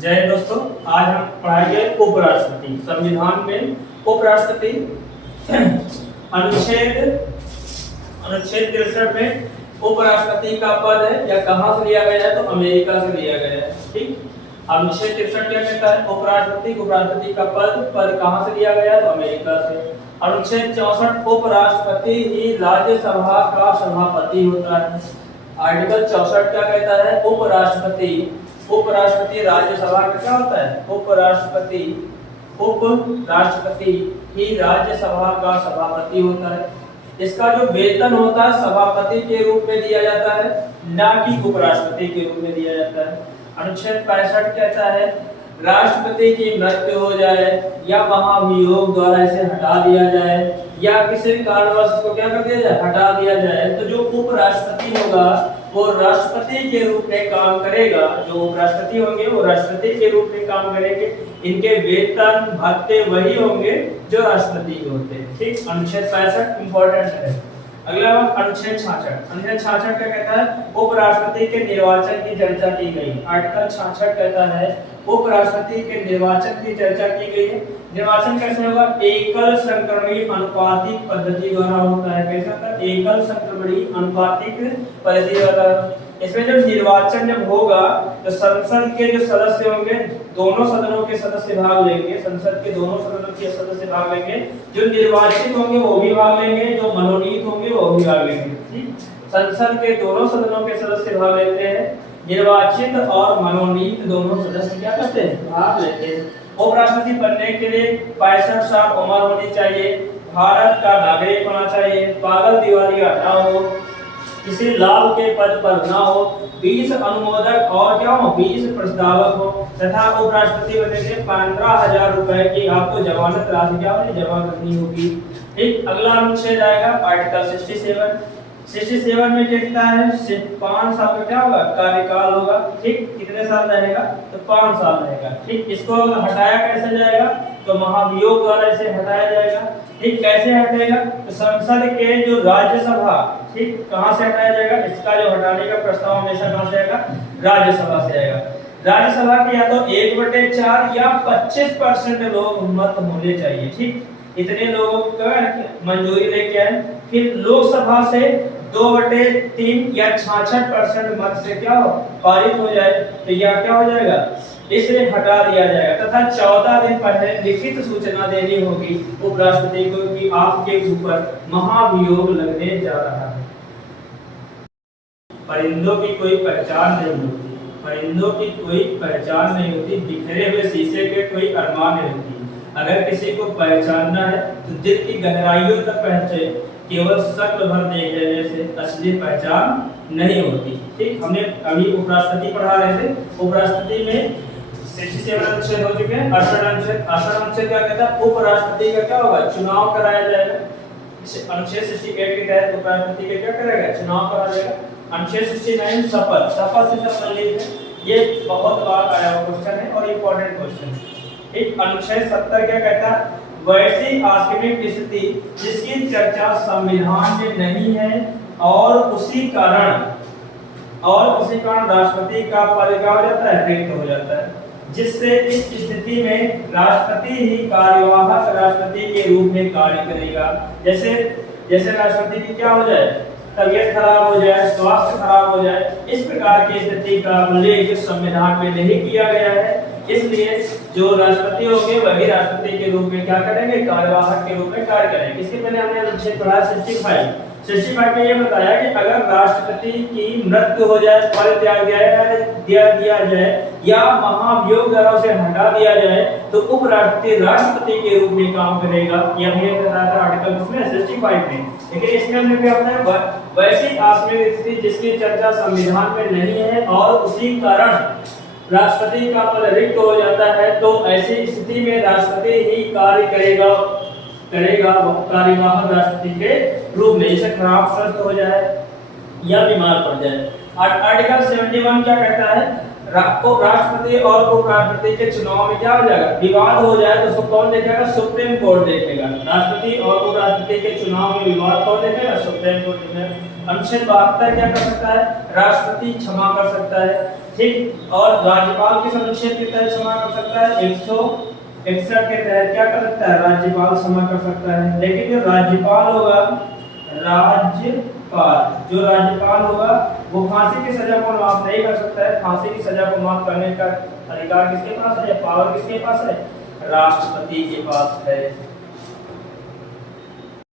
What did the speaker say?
जय दोस्तों, आज हम पढ़ाएंगे उपराष्ट्रपति। संविधान में उपराष्ट्रपति अनुच्छेद 63 में उपराष्ट्रपति का पद है या कहाँ से लिया गया है, तो अमेरिका से लिया गया है। ठीक, अनुच्छेद 63 क्या कहता है? उपराष्ट्रपति का पद कहाँ से लिया गया है, तो अमेरिका से। अनुच्छेद 64 उपराष्ट्रपति ही राज्यसभा का सभापति होता है। आर्टिकल 64 क्या कहता है? उपराष्ट्रपति राज्यसभा का क्या होता है? उपराष्ट्रपति ही राज्यसभा का सभापति होता है। इसका जो वेतन होता है सभापति के रूप में दिया जाता है, ना कि उपराष्ट्रपति के रूप में दिया जाता है। अनुच्छेद 65 कहता है राष्ट्रपति की मृत्यु हो जाए या महाभियोग द्वारा इसे हटा दिया जाए या किसी कारणवश इसको क्या कर दिया जाए, हटा दिया जाए, तो जो उपराष्ट्रपति होगा वो राष्ट्रपति के रूप में काम करेगा। जो उपराष्ट्रपति होंगे वो राष्ट्रपति के रूप में काम करेंगे। इनके वेतन भत्ते वही होंगे जो राष्ट्रपति के होते हैं। ठीक, अनुच्छेद 65 इंपॉर्टेंट है। अगला अनुच्छेद 66। अनुच्छेद 66 क्या कहता है? उपराष्ट्रपति के निर्वाचन की चर्चा की गई। आर्टिकल 66 कहता है उपराष्ट्रपति के निर्वाचन की चर्चा की गई है। निर्वाचन कैसे होगा? एकल संक्रमणीय अनुपातिक पद्धति द्वारा होता है। कैसे होता है? एकल संक्रमणीय अनुपातिक पद्धति द्वारा। इसमें जब निर्वाचन होगा तो संसद के जो सदस्य होंगे, दोनों सदनों के सदस्य भाग लेंगे। संसद के दोनों सदनों के सदस्य भाग लेंगे। जो निर्वाचित होंगे वो भी भाग लेंगे, जो मनोनीत होंगे वो भी भाग लेंगे। ठीक, संसद के दोनों सदनों के सदस्य भाग लेते हैं। निर्वाचित और मनोनीत दोनों सदस्य क्या करते हैं? भाग लेते हैं। उपराष्ट्रपति बनने के लिए 65 साल उम्र होनी चाहिए, भारत का नागरिक होना चाहिए, पागल दिवालिया ना हो, किसी लाभ के पद पर ना हो, 20 अनुमोदक और क्या हो, 20 प्रस्तावक हो, तथा उपराष्ट्रपति बनने के 15,000 रुपए की आपको जमानत राशि क्या होगी, जमा करनी होगी। ठीक, अगला अनुच्छेद आएगा आर्टिकल 67 में कहता है 5 साल का क्या होगा, कार्यकाल होगा। ठीक, कितने साल रहेगा, तो 5 साल रहेगा। ठीक, इसको हटाया कैसे जाएगा, तो महाभियोग द्वारा इसे हटाया जाएगा। ठीक, कैसे हटेगा, तो संसद के जो राज्यसभा, ठीक, कहां से हटाया जाएगा? इसका जो हटाने का प्रस्ताव हमेशा कहां से आएगा? राज्यसभा से आएगा। राज्यसभा के या तो 1/4 या 25% लोग मत होने चाहिए। ठीक, इतने लोगों का मंजूरी लेके आए। फिर लोकसभा से 2/3 या 66% मत से क्या हो, पारित हो जाए, तो यह क्या हो जाएगा, इसे हटा दिया जाएगा। तथा 14 दिन पहले लिखित सूचना देनी होगी उपराष्ट्रपति को कि आपके ऊपर महाभियोग लगने जा रहा है। परिंदों की कोई पहचान नहीं होती, परिंदों की कोई पहचान नहीं होती, बिखरे हुए शीशे के कोई अरमान नहीं होती। अगर किसी को पहचानना है तो दिल की गहराइयों तक पहुंचे, केवल शक्ल भर देख लेने से असली पहचान नहीं होती। ठीक, हमने अभी उपराष्ट्रपति पढ़ा रहे थे। उपराष्ट्रपति में 67 अनुच्छेद हो चुके हैं। 68 अनुच्छेद क्या कहता है? उपराष्ट्रपति का क्या होगा, चुनाव कराया जाएगा। अनुच्छेद 68 के तहत उपराष्ट्रपति का क्या कराएगा, चुनाव कराया जाएगा। अनुच्छेद 69 शपथ से संबंधित है। ये बहुत बार आया हुआ क्वेश्चन है और इंपॉर्टेंट क्वेश्चन है। एक अनुच्छेद 70 क्या कहता है? वैसी आकस्मिक स्थिति जिसकी चर्चा संविधान में नहीं है और उसी कारण राष्ट्रपति का पद क्या हो जाता है, रिक्त हो जाता है, जिससे इस स्थिति में राष्ट्रपति ही कार्यवाहक राष्ट्रपति के रूप में कार्य करेगा। जैसे राष्ट्रपति की क्या हो जाए, तबीयत खराब हो जाए, स्वास्थ्य खराब हो जाए, इस प्रकार की स्थिति का उल्लेख संविधान में नहीं किया गया है। इसलिए जो राष्ट्रपति होंगे वही राष्ट्रपति के रूप में क्या करेंगे, कार्यवाहक के रूप में कार्य करेंगे। इसके पहले हमने अनुच्छेद पढ़ा 65 में ये बताया कि अगर राष्ट्रपति की मृत्यु हो जाए, पद त्याग दिया जाए या महाभियोग द्वारा उसे हटा दिया जाए, तो उपराष्ट्रपति राष्ट्रपति के रूप में काम करेगा। ये हमने बताया था आर्टिकल 65 में। लेकिन इसमें हमने क्या बताया, वैसी आकस्मिक स्थिति जिसकी चर्चा संविधान में नहीं है और उसी कारण राष्ट्रपति का पद रिक्त हो जाता है, तो ऐसी स्थिति में राष्ट्रपति ही कार्य करेगा कार्यवाहक राष्ट्रपति के रूप में। जैसे खराब स्वस्थ हो जाए या बीमार पड़ जाए। आर्टिकल 71 क्या कहता है? राष्ट्रपति और उपराष्ट्रपति के चुनाव में क्या हो जाएगा, विवाद हो जाए तो उसको कौन देखेगा, सुप्रीम कोर्ट देखेगा। राष्ट्रपति और उपराष्ट्रपति के चुनाव में विवाद कौन देखेगा, सुप्रीम कोर्ट देखेगा। अनुच्छेद 72 क्या कर सकता है? राष्ट्रपति क्षमा कर सकता है। ठीक। और राज्यपाल किस अनुच्छेद के तहत क्षमा कर सकता है? 161 के तहत क्या कर सकता है? राज्यपाल क्षमा कर सकता है। लेकिन जो राज्यपाल होगा, जो राज्यपाल होगा वो फांसी की सजा को माफ नहीं कर सकता है। फांसी की सजा को माफ करने का अधिकार किसके पास है? पावर किसके पास है? राष्ट्रपति के पास है।